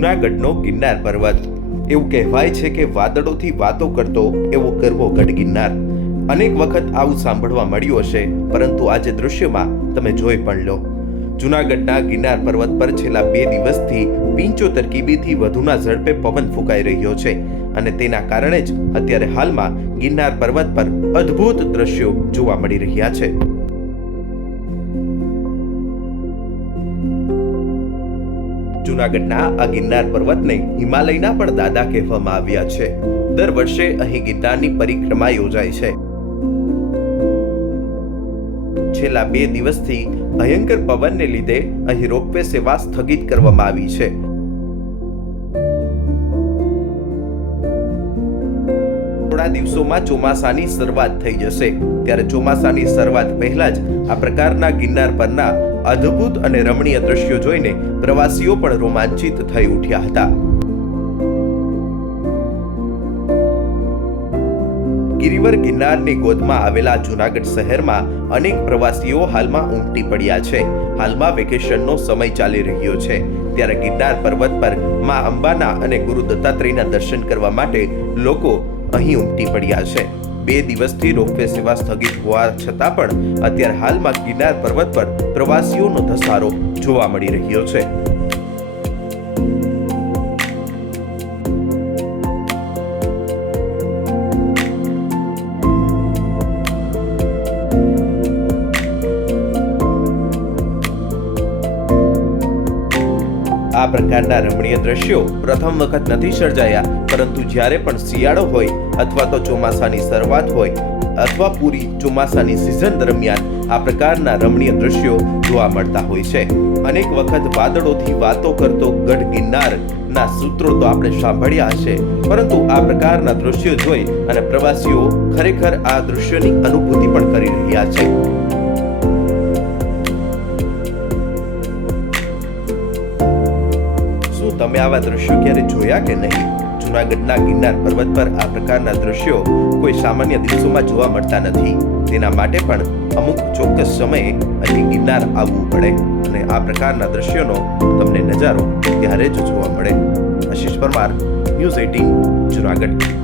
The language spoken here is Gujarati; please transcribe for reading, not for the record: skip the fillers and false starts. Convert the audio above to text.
જૂનાગઢનો ગિરનાર પર્વત। એવું કહેવાય છે કે વાદળોથી વાતો કરતો એવો ગરવો ગઢ ગિરનાર। અનેક વખત આવું સાંભળવા મળ્યું હશે, પરંતુ આજે દૃશ્યમાં તમે જોઈ પણ લો। જૂનાગઢના ગિરનાર પર્વત પર છેલ્લા 2 દિવસથી 75 કિમીથી વધુના ઝડપે પવન ફૂંકાઈ રહ્યો છે અને તેના કારણે જ અત્યારે હાલમાં ગિરનાર પર્વત પર અદ્ભુત દ્રશ્યો જોવા મળી રહ્યા છે। જૂનાગઢના આ ગિરનાર પર્વતને હિમાલયના પણ દાદા કહેવામાં આવ્યા છે। દર વર્ષે અહીં ગિરનારની પરિક્રમા યોજાય છે। છેલ્લા 2 દિવસથી ભયંકર પવનને લીધે અહીં રોપવે સેવા સ્થગિત કરવામાં આવી છે। થોડા દિવસોમાં ચોમાસાની શરૂઆત થઈ જશે, ત્યારે ચોમાસાની શરૂઆત પહેલા જ આ પ્રકારના ગિરનાર પરના અદ્ભુત અને રમણીય દ્રશ્યો જોઈને પ્રવાસીઓ પણ રોમાંચિત થઈ ઉઠ્યા હતા। ગિરિવર ગિરનારની ગોદમાં આવેલા જૂનાગઢ શહેરમાં અનેક પ્રવાસીઓ હાલમાં ઉમટી પડ્યા છે। હાલમાં વેકેશનનો સમય ચાલી રહ્યો છે, ત્યારે ગિરનાર પર્વત પર માં અંબાના અને ગુરુ દત્તાત્રેયના દર્શન કરવા માટે લોકો અહીં ઉમટી પડ્યા છે। 2 દિવસથી રોપવે સેવા સ્થગિત હોવા છતાં પણ અત્યારે હાલમાં ગિરનાર પર્વત પર પ્રવાસીઓનો ધસારો જોવા મળી રહ્યો છે। આ પ્રકારના રમણીય દ્રશ્યો પ્રથમ વખત નથી સર્જાયા, પરંતુ જ્યારે પણ શિયાળો હોય અથવા તો ચોમાસાની શરૂઆત હોય અથવા પૂરી ચોમાસાની સિઝન દરમિયાન આ પ્રકારના રમણીય દ્રશ્યો જોવા મળતા હોય છે। અનેક વખત વાદળોથી વાતો કરતો ગઢ ગિરનારના સૂત્રો તો આપણે સાંભળ્યા હશે, પરંતુ આ પ્રકારના દ્રશ્યો જોઈ અને પ્રવાસીઓ ખરેખર આ દૃશ્યની અનુભૂતિ પણ કરી રહ્યા છે। તમે આવા દ્રશ્યો ક્યારે જોયા કે નહીં? જૂનાગઢના ગિરનાર પર્વત પર આ પ્રકારના દ્રશ્યો કોઈ સામાન્ય દિવસોમાં જોવા મળતા નથી। તેના માટે પણ અમુક ચોક્કસ સમયે અહીં ગિરનાર આવવું પડે અને આ પ્રકારના દ્રશ્યોનો તમને નજારો ત્યારે જ જોવા મળે। આશીષ પરમાર, ન્યૂઝ 18 જૂનાગઢ।